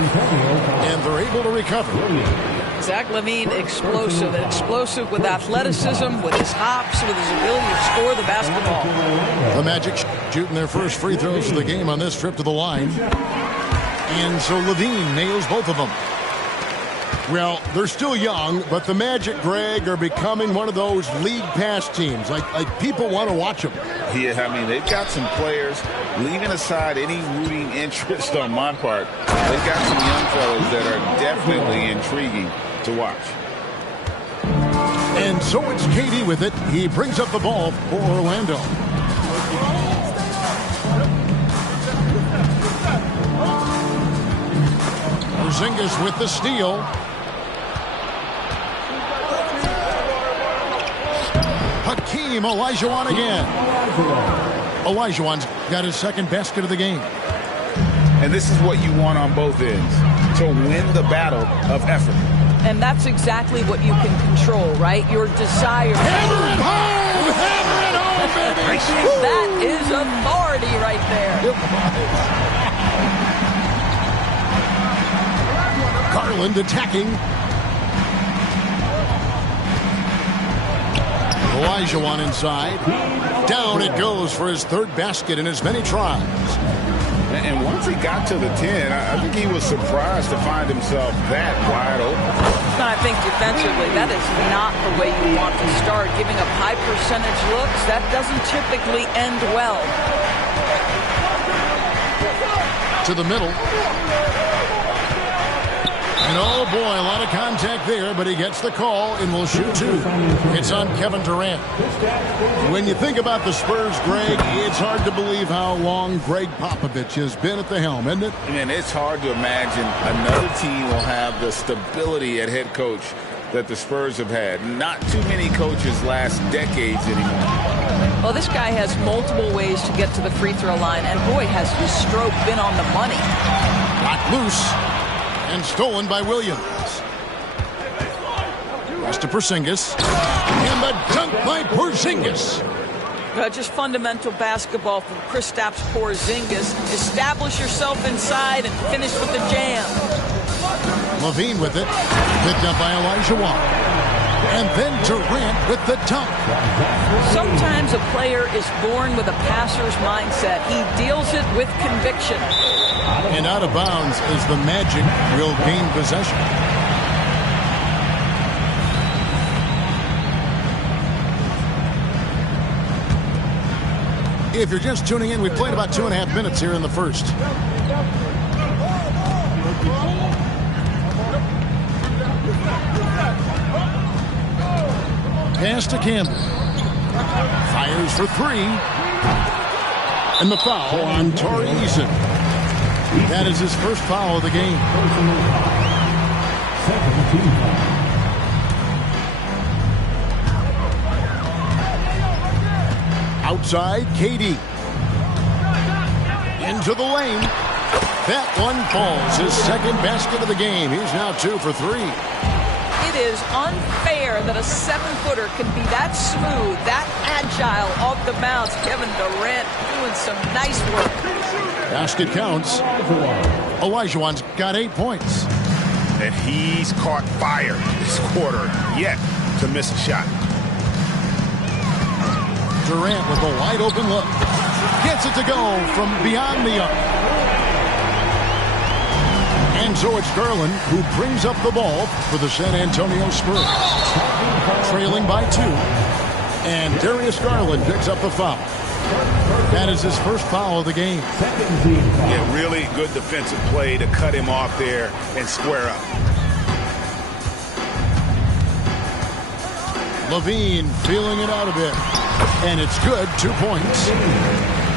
And they're able to recover. Zach LaVine, explosive with athleticism, with his hops, with his ability to score the basketball. The Magic shooting their first free throws of the game on this trip to the line. And so LaVine nails both of them. Well, they're still young, but the Magic, Greg, are becoming one of those league pass teams. Like people want to watch them. Yeah, I mean, they've got some players, leaving aside any rooting interest on my part, they've got some young fellas that are definitely intriguing to watch. And so it's KD with it. He brings up the ball for Orlando. Porzingis with the steal. Hakeem Olajuwon again. Olajuwon's got his second basket of the game. And this is what you want on both ends, to win the battle of effort. And that's exactly what you can control, right? Your desire. Hammer it home! Hammer it home, baby! That is authority right there. Garland attacking. Olajuwon inside. Down it goes for his third basket in as many tries. And once he got to the 10, I think he was surprised to find himself that wide open. And I think defensively, that is not the way you want to start. Giving up high percentage looks, that doesn't typically end well. To the middle. And oh boy, a lot of contact there, but he gets the call and will shoot two. It's on Kevin Durant. When you think about the Spurs, Greg, it's hard to believe how long Greg Popovich has been at the helm, isn't it? And it's hard to imagine another team will have the stability at head coach that the Spurs have had. Not too many coaches last decades anymore. Well, this guy has multiple ways to get to the free throw line, and boy, has his stroke been on the money. Got loose. And stolen by Williams. Pass to Porzingis. And the dunk by Porzingis. Just fundamental basketball from Kristaps Porzingis. Establish yourself inside and finish with the jam. LaVine with it. Picked up by Olajuwon. And then Durant with the dunk. Sometimes a player is born with a passer's mindset. He deals it with conviction. And out of bounds as the Magic will gain possession. If you're just tuning in, we played about 2.5 minutes here in the first. Pass to Campbell. Fires for three. And the foul on Tari Eason. That is his first foul of the game. Outside, KD. Into the lane. That one falls. His second basket of the game. He's now 2 for 3. It is unfair that a 7-footer can be that smooth, that agile off the bounce. Kevin Durant doing some nice work. Basket counts. Olajuwon's got 8 points. And he's caught fire this quarter, yet to miss a shot. Durant with a wide open look. Gets it to go from beyond the arc. And so it's Garland who brings up the ball for the San Antonio Spurs. Trailing by 2. And Darius Garland picks up the foul. That is his first foul of the game. Yeah, really good defensive play to cut him off there and square up. LaVine feeling it out a bit. And it's good, 2 points.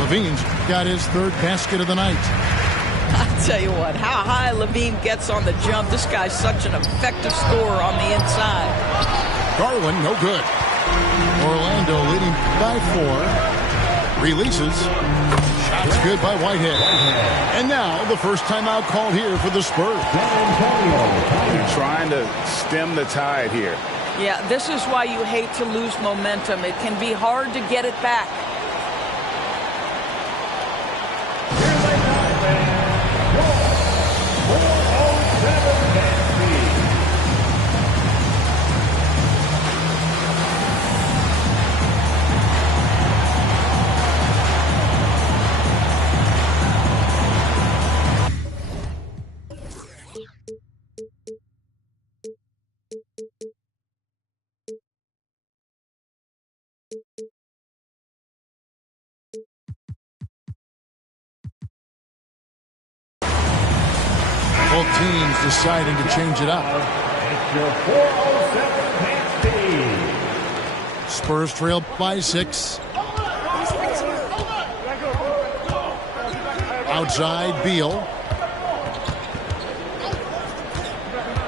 LaVine's got his third basket of the night. tell you what, how high Levine gets on the jump. This guy's such an effective scorer on the inside. Garland, no good. Orlando leading by 4. Releases. Shot's good by Whitehead. And now the first timeout called here for the Spurs. They're trying to stem the tide here. Yeah, this is why you hate to lose momentum. It can be hard to get it back. Both teams deciding to change it up. It's your 407 Spurs trail by 6. Outside, Beal.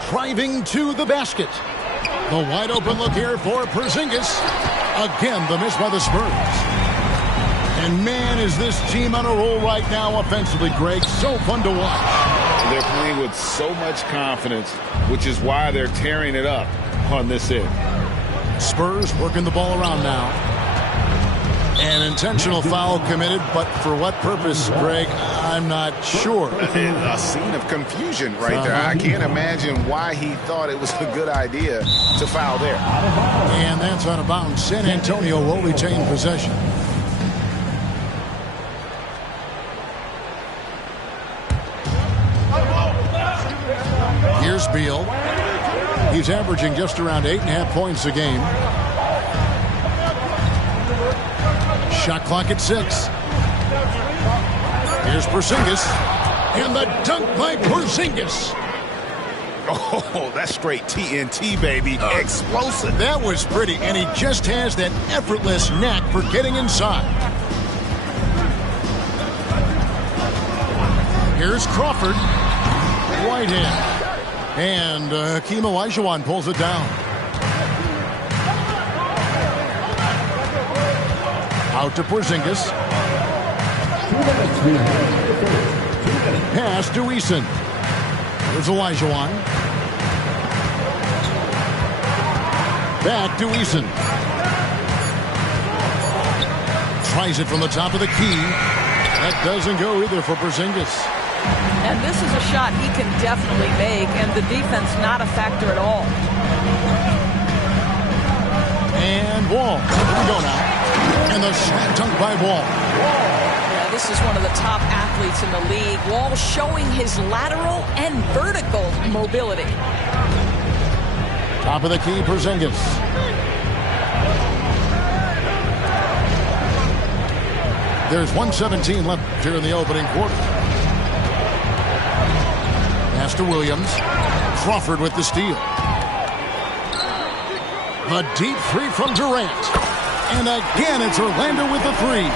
Driving to the basket. The wide open look here for Porzingis. Again, the miss by the Spurs. And man, is this team on a roll right now offensively, Greg. So fun to watch. They're playing with so much confidence, which is why they're tearing it up on this end. Spurs working the ball around now. An intentional foul committed, but for what purpose, Greg? I'm not sure. A scene of confusion right there. I can't imagine why he thought it was a good idea to foul there. And that's out of bounds. San Antonio will retain possession. Here's Beal. He's averaging just around 8.5 points a game. Shot clock at 6. Here's Porzingis. And the dunk by Porzingis. Oh, that's straight TNT, baby. Explosive. That was pretty, and he just has that effortless knack for getting inside. Here's Crawford. Whitehead. And Hakeem Olajuwon pulls it down. Out to Porzingis. Pass to Eason. There's Olajuwon. Back to Eason. Tries it from the top of the key. That doesn't go either for Porzingis. And this is a shot he can definitely make, and the defense not a factor at all. And Wall. Here we go now. And the shot dunked by Wall. Yeah, this is one of the top athletes in the league. Wall showing his lateral and vertical mobility. Top of the key, Porzingis. There's 1:17 left here in the opening quarter. Pass to Williams. Crawford with the steal. A deep three from Durant. And again, it's Orlando with the 3.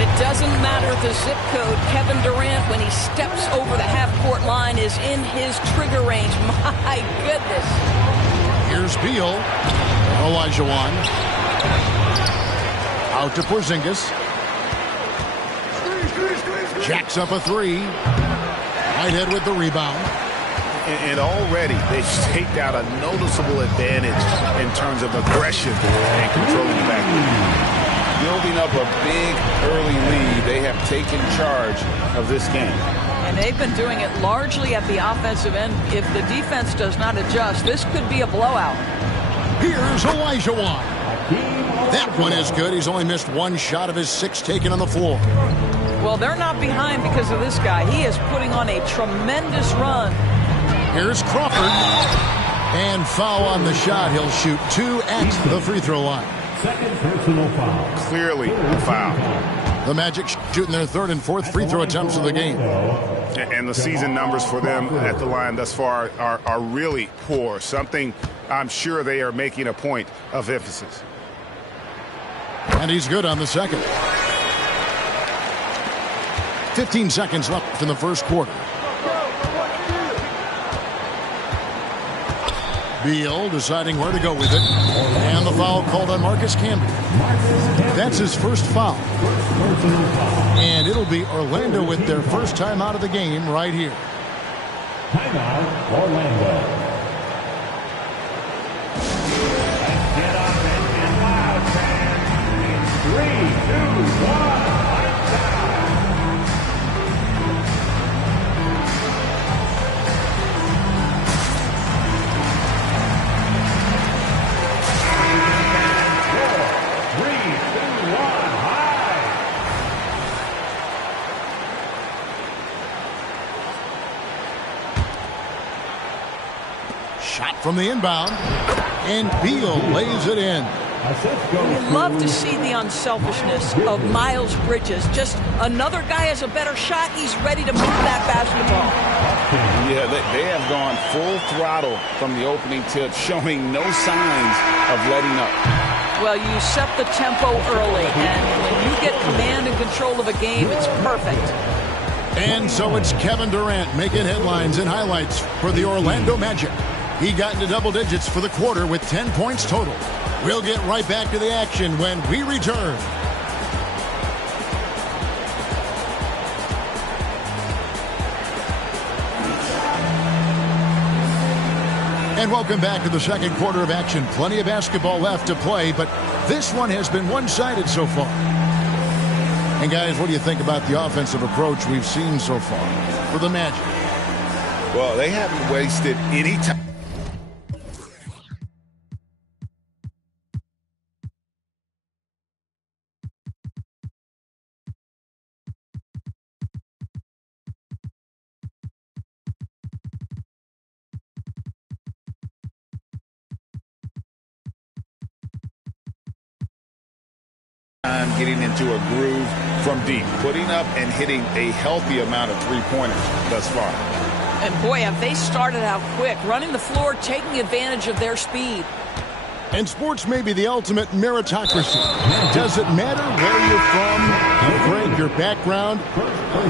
It doesn't matter the zip code. Kevin Durant, when he steps over the half-court line, is in his trigger range. My goodness. Here's Beal. Olajuwon. Out to Porzingis. Jacks up a 3. Whitehead with the rebound. And already they've staked out a noticeable advantage in terms of aggression and controlling the back. Building up a big early lead, they have taken charge of this game. And they've been doing it largely at the offensive end. If the defense does not adjust, this could be a blowout. Here's Olajuwon. That one is good. He's only missed 1 shot of his 6 taken on the floor. Well, they're not behind because of this guy. He is putting on a tremendous run. Here's Crawford. And foul on the shot. He'll shoot 2 at the free throw line. Second personal foul. Clearly a foul. The Magic shooting their 3rd and 4th free throw attempts of the game. And the season numbers for them at the line thus far are really poor. Something I'm sure they are making a point of emphasis. And he's good on the second. 15 seconds left in the first quarter. Beal deciding where to go with it. And the foul called on Marcus Camby. That's his first foul. And it'll be Orlando with their first time out of the game right here. Timeout, Orlando. Let's get up and get loud, fans. 3, 2, 1. Shot from the inbound, and Beal lays it in. We love to see the unselfishness of Miles Bridges. Just another guy has a better shot. He's ready to move that basketball. Yeah, they have gone full throttle from the opening tip, showing no signs of letting up. Well, you set the tempo early, and when you get command and control of a game, it's perfect. And so it's Kevin Durant making headlines and highlights for the Orlando Magic. He got into double digits for the quarter with 10 points total. We'll get right back to the action when we return. And welcome back to the second quarter of action. Plenty of basketball left to play, but this one has been one-sided so far. And guys, what do you think about the offensive approach we've seen so far for the Magic? Well, they haven't wasted any time. Getting into a groove from deep, putting up and hitting a healthy amount of three-pointers thus far. And boy, have they started out quick, running the floor, taking advantage of their speed. And sports may be the ultimate meritocracy. Does it matter where you're from, your grade, your background?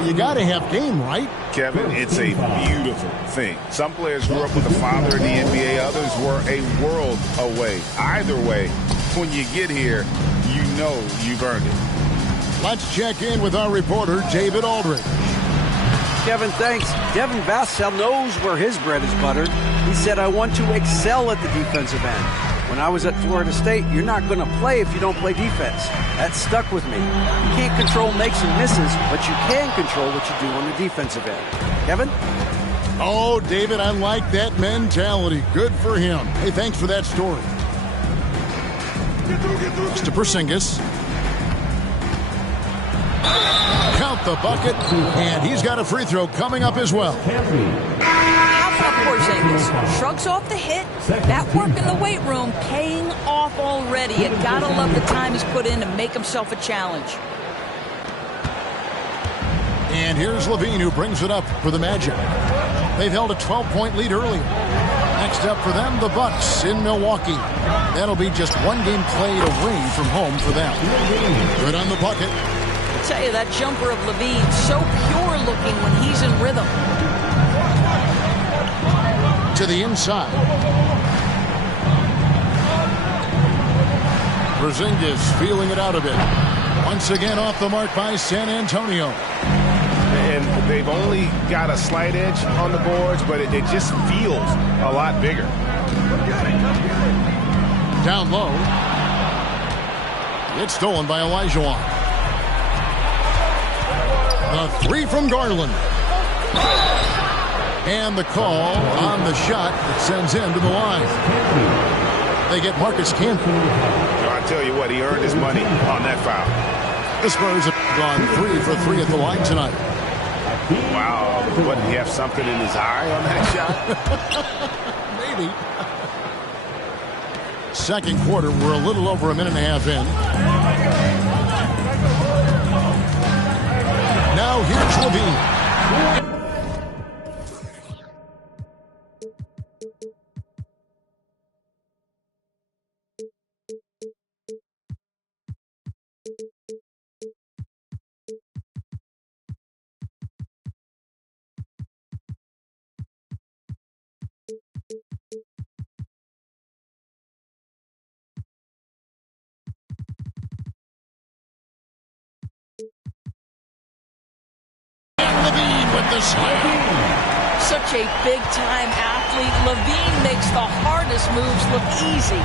You got to have game, right? Kevin, it's a beautiful thing. Some players grew up with a father in the NBA. Others were a world away. Either way, when you get here, you know you've earned it. Let's check in with our reporter, David Aldridge. Kevin, thanks. Devin Vassell knows where his bread is buttered. He said, I want to excel at the defensive end. When I was at Florida State, you're not going to play if you don't play defense. That stuck with me. You can't control makes and misses, but you can control what you do on the defensive end. Kevin? Oh, David, I like that mentality. Good for him. Hey, thanks for that story. Mr. Porzingis. Count the bucket, and he's got a free throw coming up as well. How about Porzingis? Shrugs off the hit. That work in the weight room paying off already. You gotta love the time he's put in to make himself a challenge. And here's Levine, who brings it up for the Magic. They've held a 12-point lead earlier. Next up for them, the Bucks in Milwaukee. That'll be just one game played away from home for them. Good on the bucket. I'll tell you, that jumper of Levine, so pure looking when he's in rhythm. To the inside. Porzingis feeling it out a bit. Once again off the mark by San Antonio. And they've only got a slight edge on the boards, but it just feels a lot bigger. Down low. It's stolen by Olajuwon. The three from Garland. And the call on the shot that sends him to the line. They get Marcus Camby. I tell you what, he earned his money on that foul. The Spurs have gone 3 for 3 at the line tonight. Wow, wouldn't he have something in his eye on that shot? Maybe. Second quarter, we're a little over a minute and a half in. Now here's Levine. with the slam. Such a big-time athlete. LaVine makes the hardest moves look easy.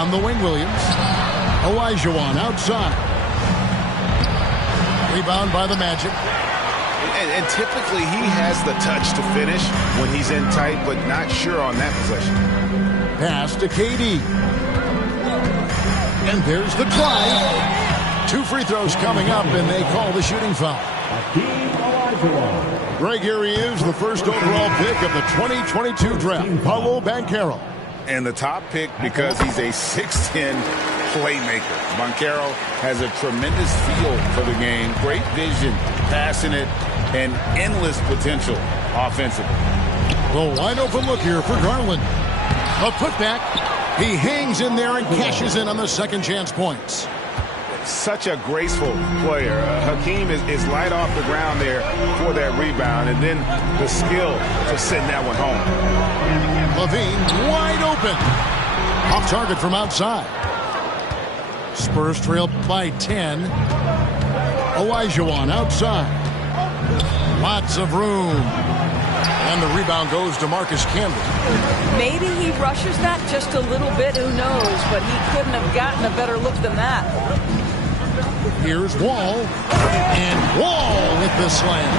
On the wing, Williams. Olajuwon outside. Rebound by the Magic. And typically he has the touch to finish when he's in tight, but not sure on that possession. Pass to KD. And there's the try. 2 free throws coming up, and they call the shooting foul. Greg, here he is, the first overall pick of the 2022 draft, Paolo Banchero. And the top pick because he's a 6'10 playmaker. Banchero has a tremendous feel for the game, great vision, passing it, and endless potential offensively. The wide open look here for Garland. A putback. He hangs in there and cashes in on the second chance points. Such a graceful player. Hakeem is light off the ground there for that rebound, and then the skill to send that one home. LaVine wide open. Off target from outside. Spurs trail by 10. Olajuwon outside. Lots of room. And the rebound goes to Marcus Camby. Maybe he rushes that just a little bit, who knows, but he couldn't have gotten a better look than that. Here's Wall. And Wall with the slam.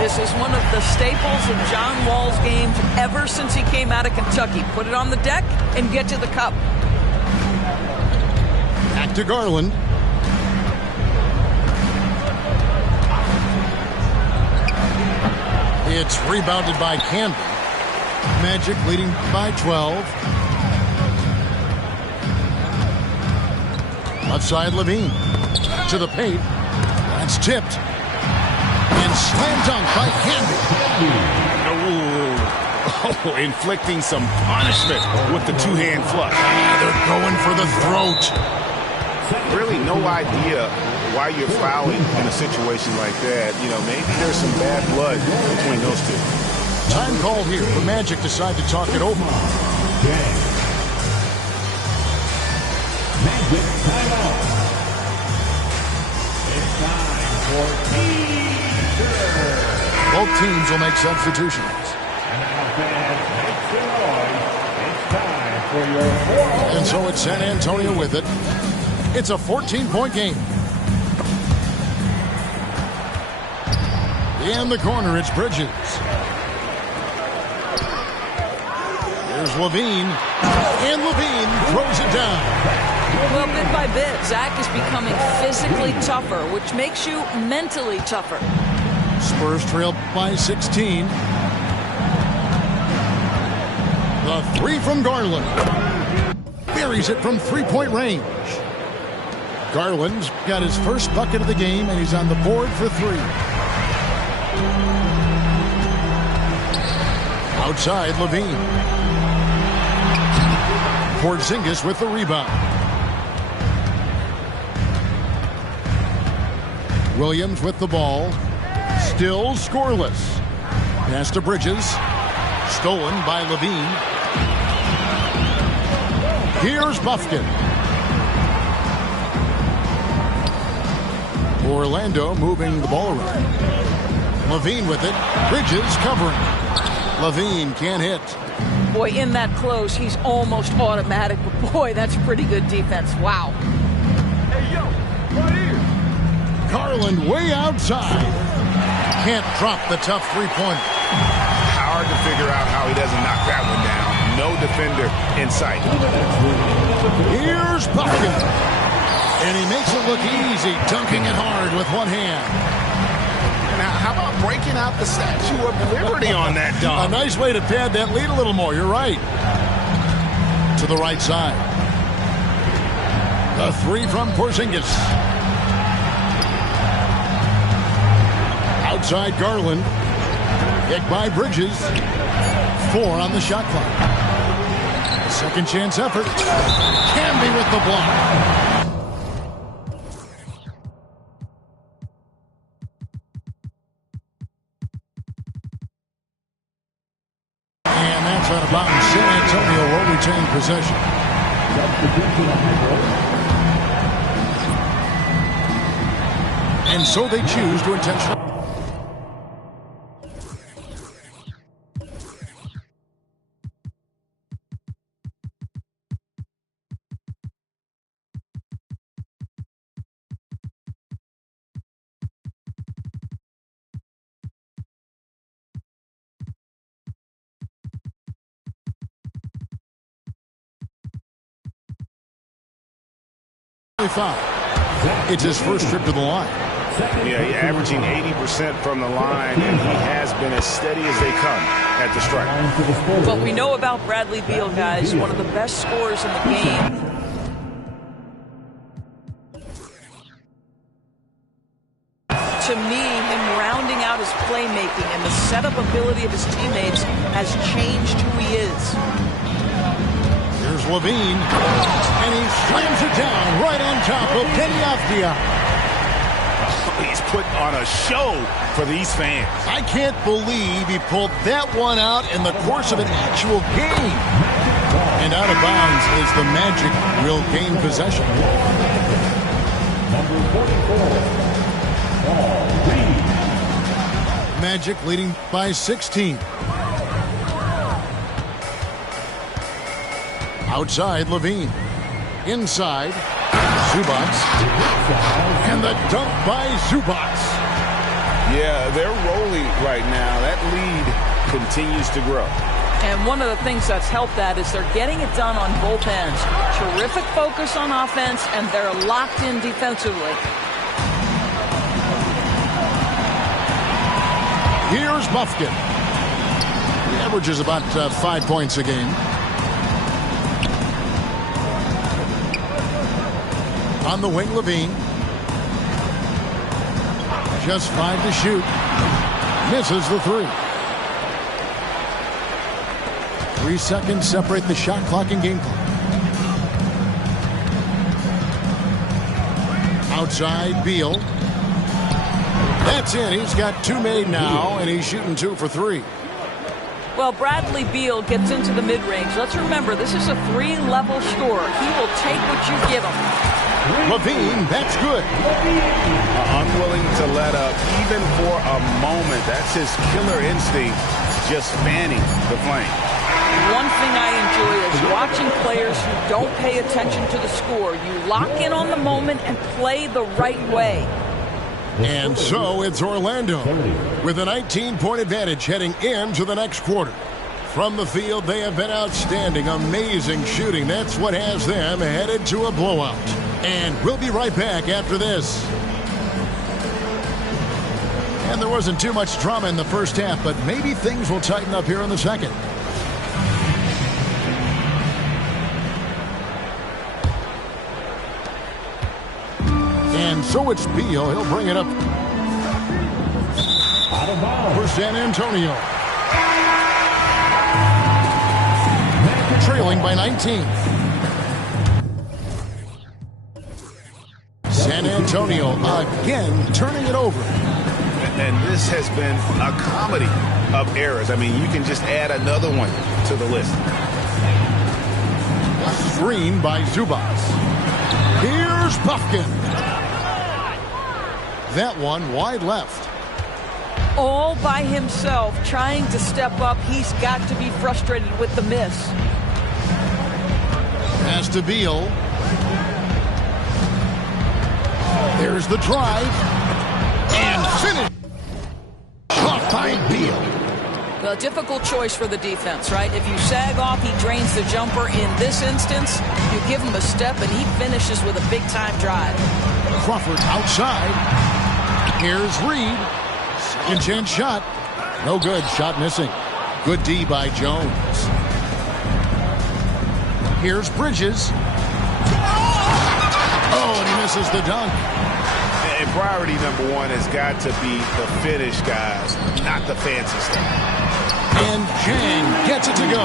This is one of the staples of John Wall's games ever since he came out of Kentucky. Put it on the deck and get to the cup. Back to Garland. It's rebounded by Camby. Magic leading by 12. Outside LaVine. To the paint. That's tipped. And slam dunk by Camby. Oh, inflicting some punishment with the two-hand flush. They're going for the throat. Really no idea why you're fouling in a situation like that. You know, maybe there's some bad blood between those two. Time called here. The Magic decide to talk it over. Magic timeout. It's time for teaser. Both teams will make substitutions. And now fans, make some noise. It's time for your fourth. And so it's San Antonio with it. It's a 14-point game. In the corner, it's Bridges. Here's LaVine. And LaVine throws it down. Well, bit by bit, Zach is becoming physically tougher, which makes you mentally tougher. Spurs trail by 16. The three from Garland. Buries it from three-point range. Garland's got his first bucket of the game, and he's on the board for 3. Outside, LaVine. Porzingis with the rebound. Williams with the ball. Still scoreless. Pass to Bridges. Stolen by LaVine. Here's Buffkin. Orlando moving the ball around. LaVine with it. Bridges covering. LaVine can't hit. Boy, in that close, he's almost automatic. But boy, that's pretty good defense. Wow. Hey, yo, right here. Garland way outside. Can't drop the tough three-pointer. Hard to figure out how he doesn't knock that one down. No defender in sight. Here's Buffkin. And he makes it look easy, dunking it hard with one hand. Now, how about breaking out the Statue of Liberty on that A dunk? nice way to pad that lead a little more. You're right. To the right side. The three from Porzingis. Outside Garland. Hit by Bridges. 4 on the shot clock. Second chance effort. Camby with the block. About San Antonio will retain possession. And so they choose to intentionally. personally fouled. It's his first trip to the line. Yeah, he's averaging 80% from the line, and he has been as steady as they come at the stripe. What we know about Bradley Beal, guys, one of the best scorers in the game. To me, him rounding out his playmaking and the setup ability of his teammates has changed who he is. Here's Levine, and he slams it down right on top of Kenny Avdia. He's put on a show for these fans. I can't believe he pulled that one out in the course of an actual game. And out of bounds is the Magic will gain possession. Number 44. Magic leading by 16. Outside, Levine. Inside, Zubac. And the dunk by Zubac. Yeah, they're rolling right now. That lead continues to grow. And one of the things that's helped that is they're getting it done on both ends. Terrific focus on offense, and they're locked in defensively. Here's Bufkin. He averages about 5 points a game. On the wing, Levine. Just 5 to shoot. Misses the 3. 3 seconds separate the shot clock and game clock. Outside, Beal. That's in. He's got 2 made now, and he's shooting 2 for 3. Well, Bradley Beal gets into the mid-range. Let's remember, this is a 3-level scorer. He will take what you give him. Levine, that's good. Unwilling to let up, even for a moment. That's his killer instinct, just fanning the flame. One thing I enjoy is watching players who don't pay attention to the score. You lock in on the moment and play the right way. And so it's Orlando with a 19-point advantage heading into the next quarter. From the field, they have been outstanding, amazing shooting. That's what has them headed to a blowout. And we'll be right back after this. And there wasn't too much drama in the first half, but maybe things will tighten up here in the second. And so it's Beal. He'll bring it up for San Antonio. Trailing by 19. San Antonio again turning it over. And this has been a comedy of errors. I mean, you can just add another one to the list. Screen by Zubac. Here's Bufkin. That one wide left. All by himself, trying to step up. He's got to be frustrated with the miss. Pass to Beal. There's the drive. And finish. Shot by Beal. A difficult choice for the defense, right? If you sag off, he drains the jumper. In this instance, you give him a step, and he finishes with a big-time drive. Crawford outside. Here's Reed. Second chance shot. No good. Shot missing. Good D by Jones. Here's Bridges. Oh, and he misses the dunk. And priority number one has got to be the finish, guys, not the fancy stuff. And Jang gets it to go.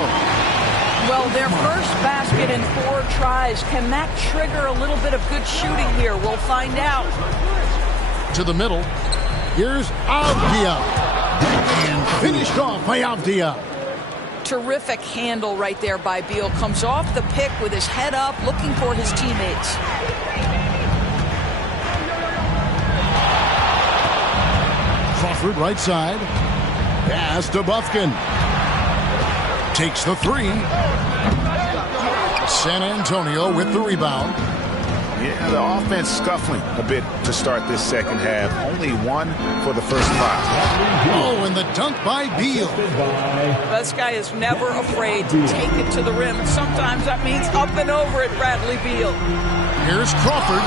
Well, their first basket in 4 tries. Can that trigger a little bit of good shooting here? We'll find out. To the middle. Here's Avdia. And finished off by Avdia. Terrific handle right there by Beal. Comes off the pick with his head up, looking for his teammates. Crawford right side. Pass to Bufkin. Takes the 3. San Antonio with the rebound. Yeah, the offense scuffling a bit to start this second half. Only 1 for the first 5. Oh, and the dunk by Beal. This guy is never afraid to take it to the rim. And sometimes that means up and over it, Bradley Beal. Here's Crawford,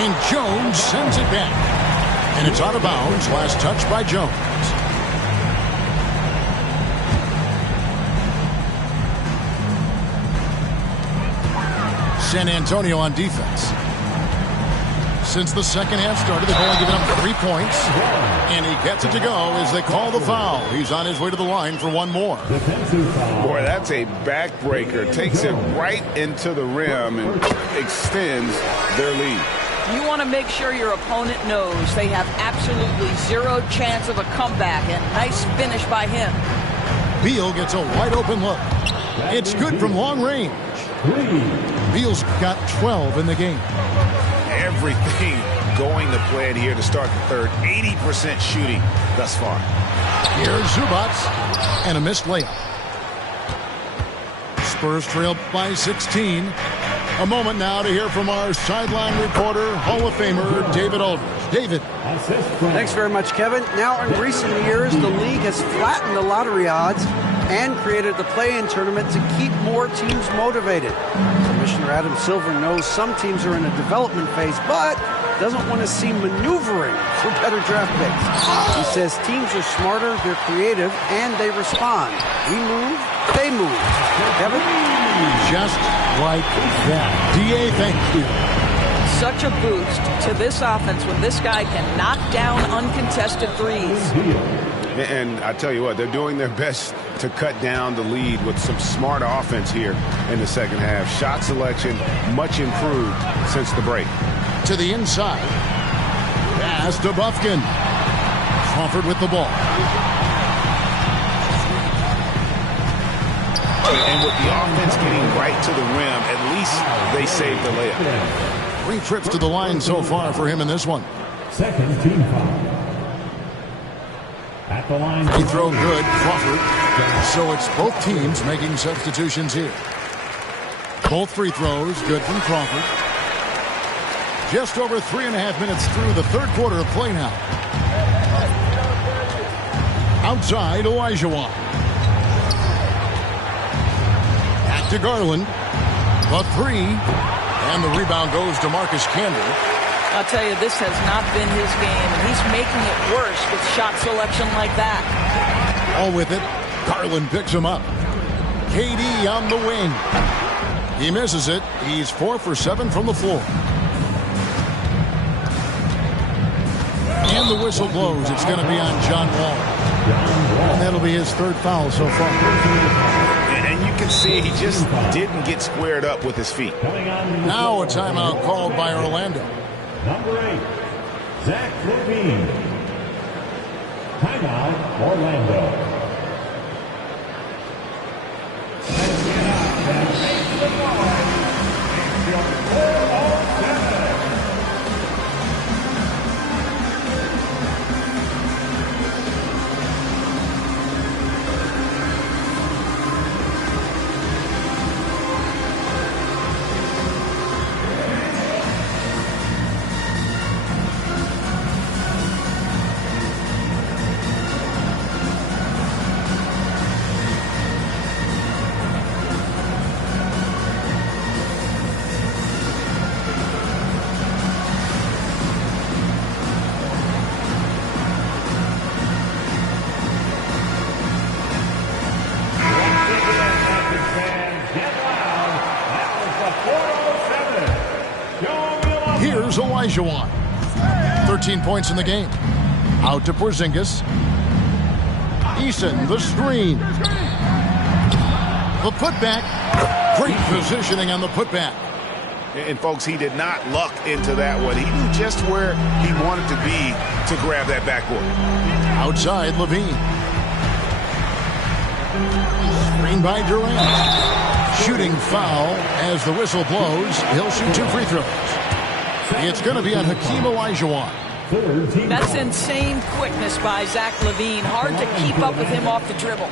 and Jones sends it back. And it's out of bounds. Last touch by Jones. San Antonio on defense. Since the second half started, they've only given up 3 points. And he gets it to go as they call the foul. He's on his way to the line for one more. Boy, that's a backbreaker. Takes it right into the rim and extends their lead. You want to make sure your opponent knows they have absolutely zero chance of a comeback. And nice finish by him. Beal gets a wide open look. It's good from long range. Beal's got 12 in the game. Everything going to plan here to start the third. 80% shooting thus far. Here's Zubac, and a missed layup. Spurs trail by 16. A moment now to hear from our sideline reporter, Hall of Famer David Aldridge. David. Thanks very much, Kevin. Now, in recent years, the league has flattened the lottery odds and created the play-in tournament to keep more teams motivated. Commissioner Adam Silver knows some teams are in a development phase, but doesn't want to see maneuvering for better draft picks. He says teams are smarter, they're creative, and they respond. We move, they move. Kevin? Just like that. DA, thank you. Such a boost to this offense when this guy can knock down uncontested threes. And I tell you what, they're doing their best to cut down the lead with some smart offense here in the second half. Shot selection much improved since the break. To the inside. Pass to Bufkin. Crawford with the ball. And with the offense getting right to the rim, at least they saved the layup. 3 trips to the line so far for him in this one. Second team foul. At the line. Free throw good, Crawford. So it's both teams making substitutions here. Both free throws good from Crawford. Just over 3.5 minutes through the third quarter of play now. Outside, Olajuwon. Back to Garland. The three. And the rebound goes to Marcus Camby. I'll tell you, this has not been his game, and he's making it worse with shot selection like that. All with it. Garland picks him up. KD on the wing. He misses it. He's 4 for 7 from the floor. And the whistle blows. It's going to be on John Wall. And that'll be his third foul so far. And you can see he just didn't get squared up with his feet. Now a timeout called by Orlando. Number 8, Zach LaVine. Timeout, Orlando. And makes the mark. It's your 407. Here's Olajuwon. 13 points in the game. Out to Porzingis. Eason, the screen. The putback. Great positioning on the putback. And folks, he did not luck into that one. He knew just where he wanted to be to grab that backboard. Outside, LaVine. Screen by Durant. Shooting foul as the whistle blows. He'll shoot 2 free throws. It's going to be on Hakeem Olajuwon. That's insane quickness by Zach LaVine. Hard to keep up with him off the dribble.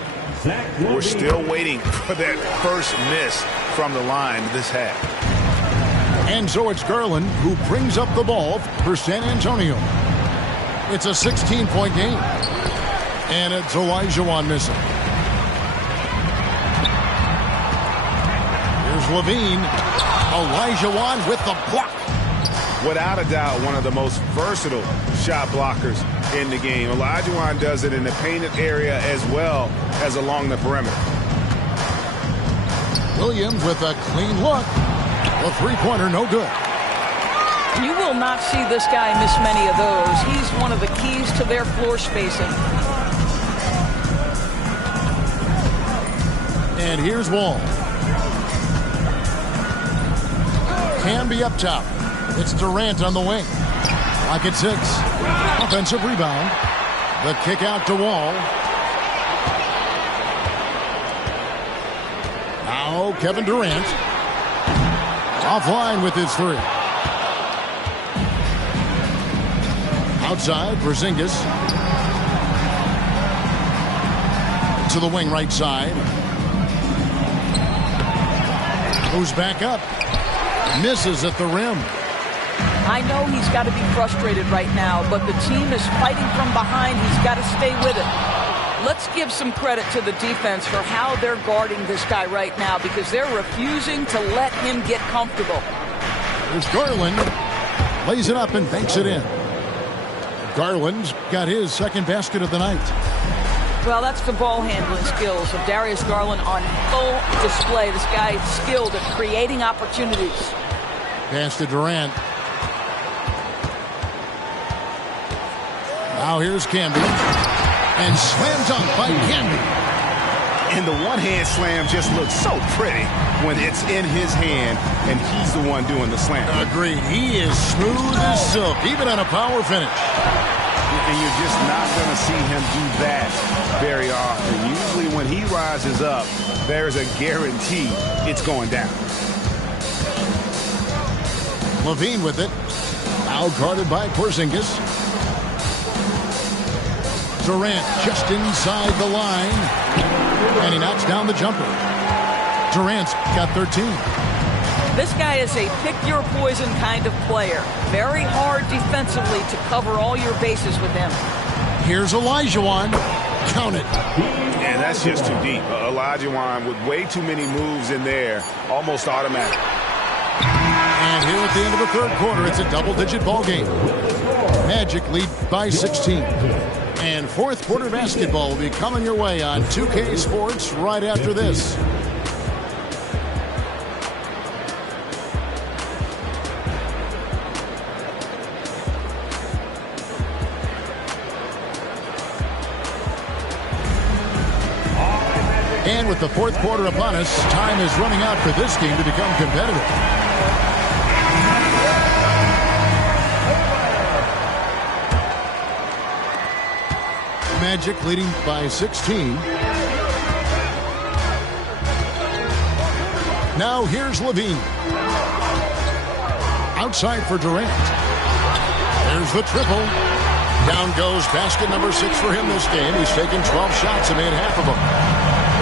We're still waiting for that first miss from the line this half. And so it's Garland who brings up the ball for San Antonio. It's a 16-point game. And it's Olajuwon missing. Here's Levine. Olajuwon with the block. Without a doubt, one of the most versatile shot blockers in the game. Olajuwon does it in the painted area as well as along the perimeter. Williams with a clean look. The three-pointer, no good. You will not see this guy miss many of those. He's one of the keys to their floor spacing. And here's Wall. Camby up top. It's Durant on the wing. Rocket 6. Offensive rebound. The kick out to Wall. Now Kevin Durant. Offline with his three. Outside, Porzingis. To the wing right side. Goes back up. Misses at the rim. I know he's got to be frustrated right now, but the team is fighting from behind. He's got to stay with it. Let's give some credit to the defense for how they're guarding this guy right now, because they're refusing to let him get comfortable. There's Garland. Lays it up and banks it in. Garland's got his second basket of the night. Well, that's the ball handling skills of Darius Garland on full display. This guy is skilled at creating opportunities. Pass to Durant. Now here's Camby. And slam dunk by Camby. And the one-hand slam just looks so pretty when it's in his hand and he's the one doing the slam. Agreed. He is smooth as silk, even on a power finish. And you're just not going to see him do that very often. Usually when he rises up, there's a guarantee it's going down. Levine with it. Now guarded by Porzingis. Durant just inside the line. And he knocks down the jumper. Durant's got 13. This guy is a pick-your-poison kind of player. Very hard defensively to cover all your bases with him. Here's Olajuwon. Count it. And that's just too deep. Olajuwon with way too many moves in there. Almost automatic. And here at the end of the third quarter, it's a double-digit ball game. Magic lead by 16. And fourth quarter basketball will be coming your way on 2K Sports right after this. And with the fourth quarter upon us, time is running out for this game to become competitive. Magic leading by 16. Now here's Levine. Outside for Durant. There's the triple. Down goes basket number 6 for him this game. He's taken 12 shots and made half of them.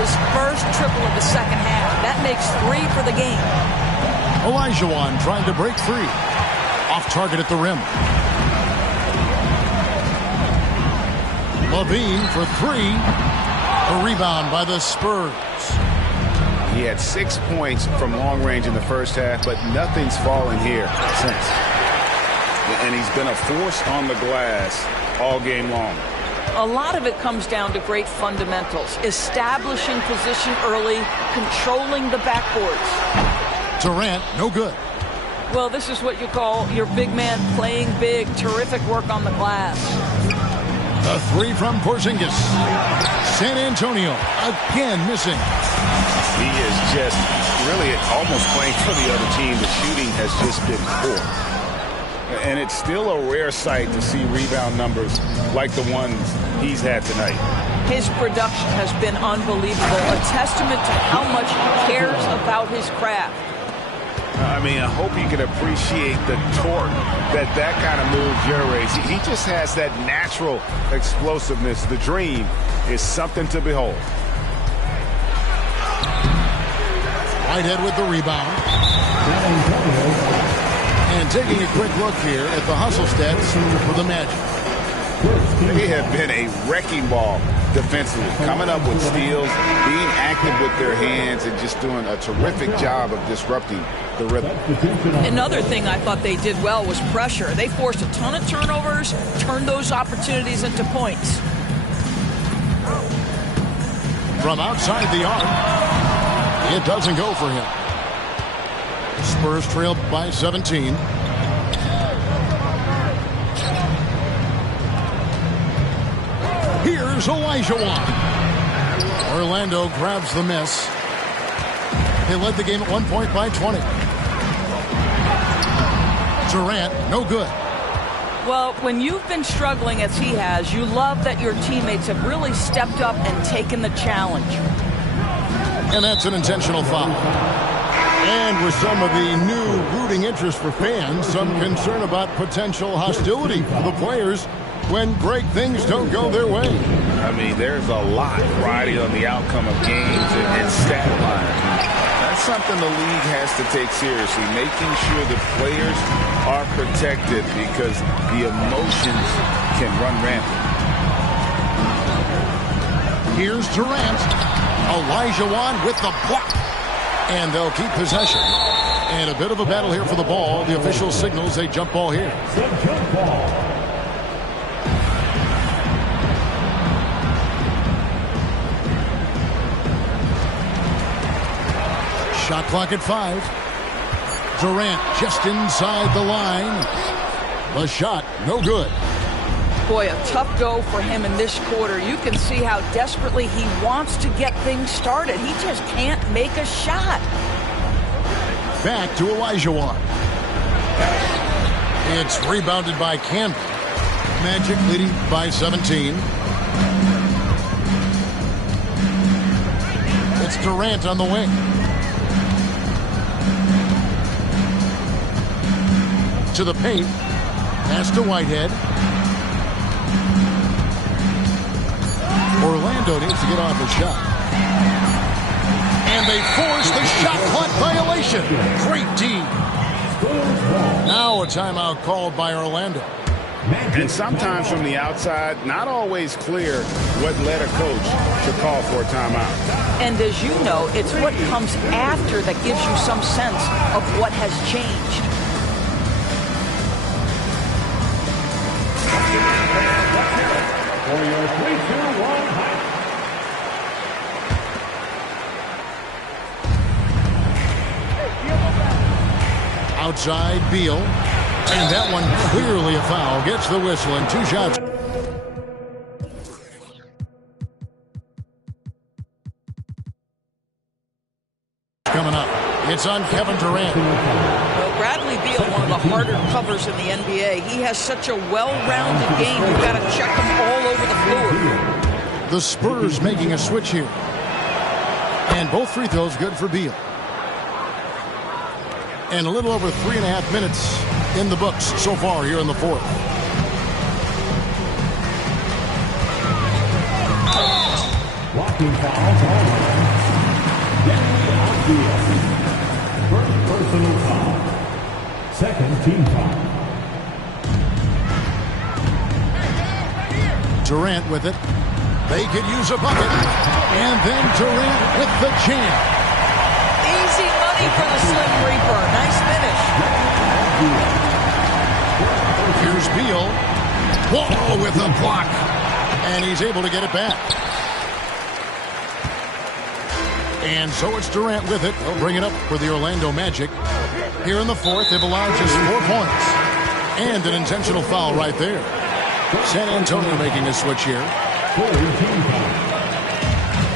His first triple of the second half. That makes 3 for the game. Olajuwon trying to break free. Off target at the rim. Levine for 3. A rebound by the Spurs. He had 6 points from long range in the first half, but nothing's fallen here since. And he's been a force on the glass all game long. A lot of it comes down to great fundamentals. Establishing position early, controlling the backboards. Durant, no good. Well, this is what you call your big man playing big. Terrific work on the glass. The 3 from Porzingis. San Antonio again missing. He is just really almost playing for the other team. The shooting has just been poor. And it's still a rare sight to see rebound numbers like the ones he's had tonight. His production has been unbelievable. A testament to how much he cares about his craft. I mean, I hope you can appreciate the torque that kind of move generates. He just has that natural explosiveness. The dream is something to behold. Whitehead with the rebound. And taking a quick look here at the hustle stats for the Magic. They have been a wrecking ball defensively, coming up with steals, being active with their hands, and just doing a terrific job of disrupting the rhythm. Another thing I thought they did well was pressure. They forced a ton of turnovers, turned those opportunities into points. From outside the arc, it doesn't go for him. Spurs trail by 17. Here's Olajuwon. Orlando grabs the miss. They led the game at 1 point by 20. Durant, no good. Well, when you've been struggling as he has, you love that your teammates have really stepped up and taken the challenge. And that's an intentional foul. And with some of the new rooting interest for fans, some concern about potential hostility for the players when great things don't go their way. I mean, there's a lot riding on the outcome of games and stat lines. That's something the league has to take seriously, making sure the players are protected because the emotions can run rampant. Here's Durant. Olajuwon with the block. And they'll keep possession. And a bit of a battle here for the ball. The official signals a jump ball here. Jump ball. Shot clock at 5. Durant just inside the line. The shot, no good. Boy, a tough go for him in this quarter. You can see how desperately he wants to get things started. He just can't make a shot. Back to Olajuwon. It's rebounded by Campbell. Magic leading by 17. It's Durant on the wing. To the paint. Pass to Whitehead. Orlando needs to get off a shot. And they force the shot clock violation. Great D. Now a timeout called by Orlando. And sometimes from the outside, not always clear what led a coach to call for a timeout. And as you know, it's what comes after that gives you some sense of what has changed. For your 3-2-1 high. Outside Beal. And that one clearly a foul. Gets the whistle and 2 shots. Coming up. It's on Kevin Durant. Well, Bradley Beal, one of the harder covers in the NBA. He has such a well-rounded game. You've got to check him all over the floor. The Spurs making a switch here. And both free throws good for Beal. And a little over 3.5 minutes in the books so far here in the fourth. Blocking fouls all around. Yes, Beal. First personal foul. Second team foul. Durant with it. They could use a bucket. And then Durant with the jam. Easy money for the Slim Reaper. Nice finish. Here's Beal. Whoa, with a block. And he's able to get it back. And so it's Durant with it. He'll bring it up for the Orlando Magic. Here in the fourth, they've allowed just 4 points. And an intentional foul right there. San Antonio making a switch here.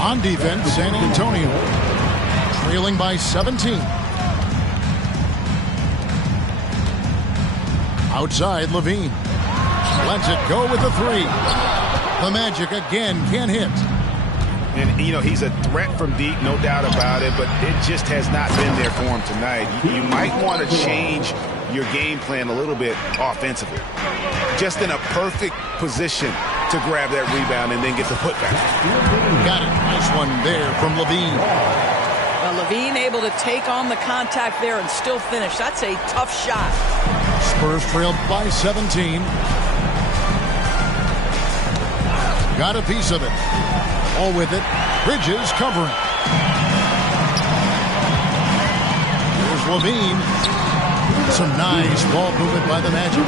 On defense, San Antonio trailing by 17. Outside, Levine. Lets it go with a 3. The Magic again can't hit. And, you know, he's a threat from deep, no doubt about it, but it just has not been there for him tonight. You might want to change your game plan a little bit offensively. Just in a perfect position to grab that rebound and then get the putback. Got it. Nice one there from Levine. Well, Levine able to take on the contact there and still finish. That's a tough shot. Spurs trailed by 17. Got a piece of it. All with it. Bridges covering. Here's Levine. Some nice ball movement by the Magic.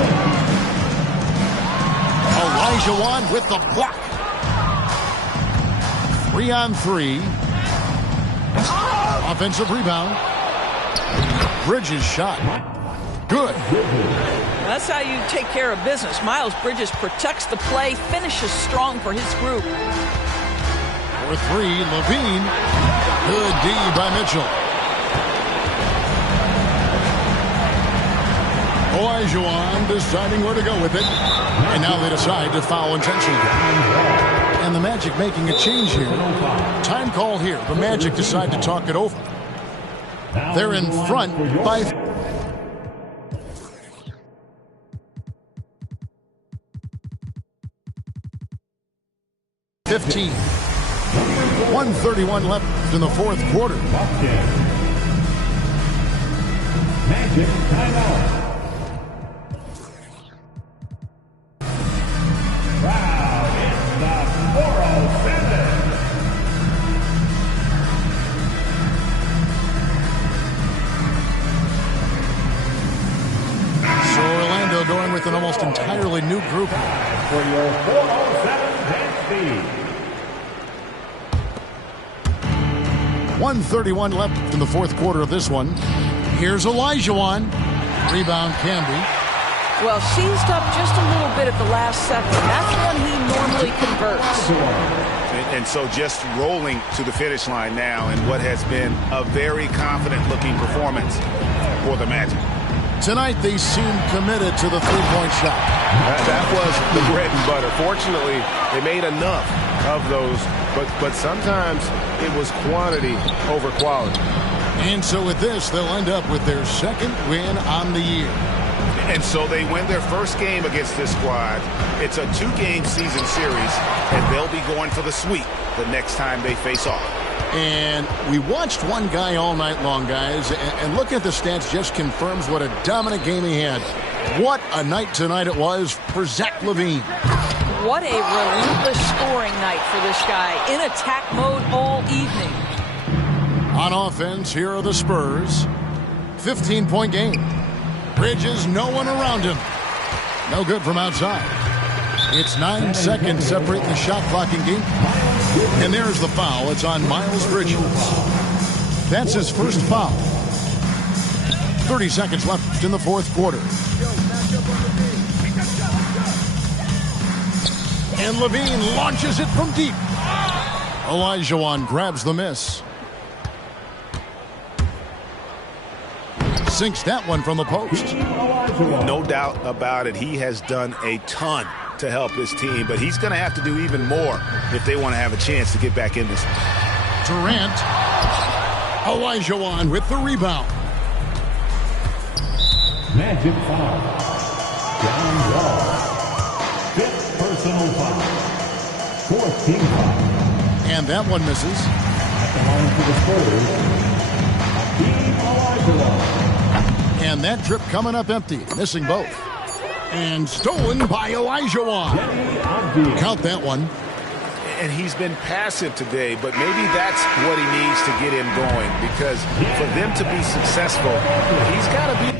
Olajuwon with the block. 3-on-3. Offensive rebound. Bridges shot. Good. That's how you take care of business. Miles Bridges protects the play, finishes strong for his group. For 3, Levine. Good D by Mitchell. Olajuwon deciding where to go with it. And now they decide to foul intentionally. And the Magic making a change here. Time call here. The Magic decide to talk it over. They're in front by 15. 1:31 left in the fourth quarter. Magic timeout. Wow, it's the 407. So Orlando going with an almost entirely new group. For your 407 10 speed. 1:31 left in the fourth quarter of this one. Here's Olajuwon. Rebound Camby. Well, seized up just a little bit at the last second. That's when he normally converts. And so just rolling to the finish line now in what has been a very confident-looking performance for the Magic. Tonight they seem committed to the three-point shot. That was the bread and butter. Fortunately, they made enough of those, but sometimes it was quantity over quality. And so with this, they'll end up with their second win on the year. And so they win their first game against this squad. It's a 2-game season series, and they'll be going for the sweep the next time they face off. And we watched one guy all night long, guys, and looking at the stats just confirms what a dominant game he had. What a night tonight it was for Zach LaVine. What a relentless scoring night for this guy. In attack mode all evening. On offense, here are the Spurs. 15-point game. Bridges, no one around him. No good from outside. It's 9 seconds separating the shot clock in game. And there's the foul. It's on Miles Bridges. That's his first foul. 30 seconds left in the fourth quarter. And LaVine launches it from deep. Olajuwon grabs the miss. Sinks that one from the post. No doubt about it. He has done a ton to help his team, but he's going to have to do even more if they want to have a chance to get back in this. Durant. Olajuwon with the rebound. Magic foul. John Wall. 5th personal foul. 4th team foul. And that one misses. At the line for the Spurs, Hakeem Olajuwon. And that trip coming up empty, missing both. And stolen by Olajuwon. Count that one. And he's been passive today, but maybe that's what he needs to get him going, because for them to be successful, he's got to be...